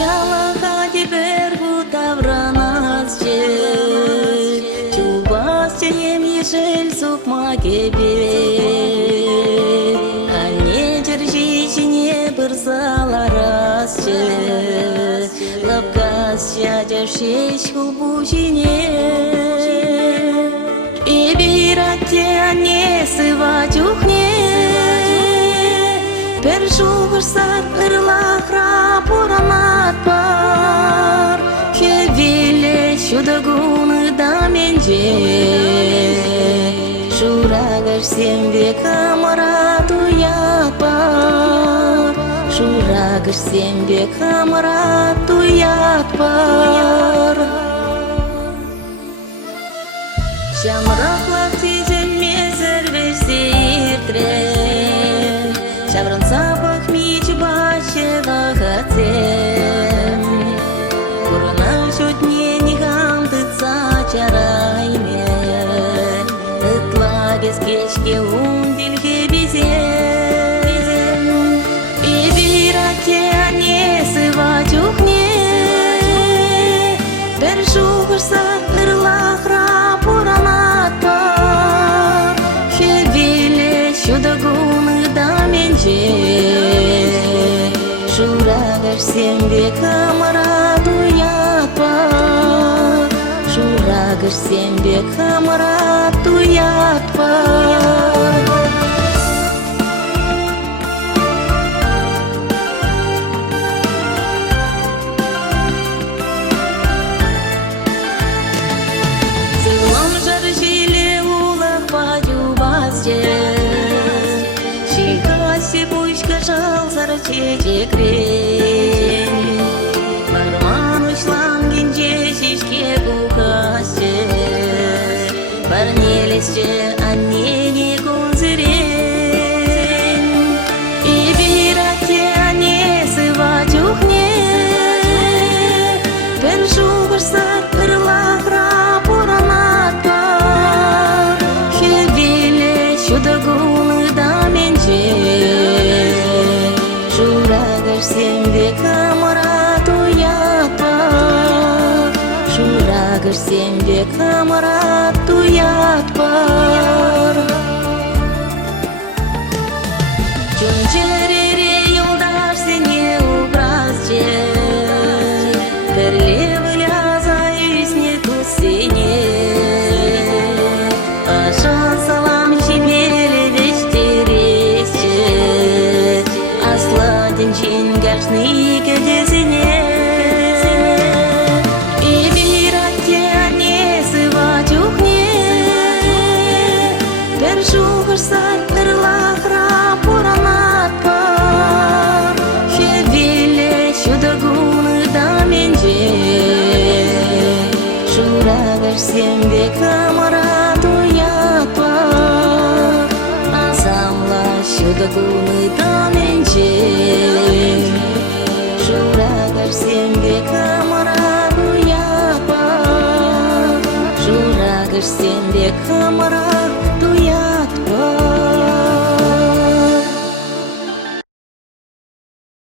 Şalahati berhuta vranasçı Çubasçıyım yeşil sokma gibi Anne çarşişine bırsalarasçı Lapkasça çarşiş kulbuşine И биратте анне сыва чухне Першуғырсар ырлахра пурамат бар Хевиле чудагуны да менже Шурагар сембе камарат уят бар Шурагар сембе камарат уят бар Şamraqlaq tizilme servesi irtrem Şavran sabah miç başıga hatsem Kuruna şutne niham tıtsa çarayme Itla bez keşke dilge bizem И biratте anne sıva çuhne Bir şuğırsa ırlaqra puranat var Hevile şudagunu da mence Şuragar sembe kamarat uyat var Şuragar sembe kamarat uyat var Шикаси пучка жал зарачеке крен Барман учлан генже шишке букасче Барнелесче аннеге конзерен И биратте анне сыва чухне Бір жуғырсар ырлахра пуранат бар Хевиле чудагуны да менже Şuragar sembe kamarat uyat var Şuragar sembe kamarat uyat var Çunçerere yoldaş seni obrazcı Perlevi laza üsne tuz seni Aşan salam şibeli veşteresçi Asladin çingashny kedesine И biratте anne sıva çuhne Bir şuğırsak ırlaqra puranat var Hevile şudagunu da menje Şuragar sembe kamarat uyat var Ansamla şudagunu da menje Şuragar sembe kamarat uyat var Şuragar sembe kamarat uyat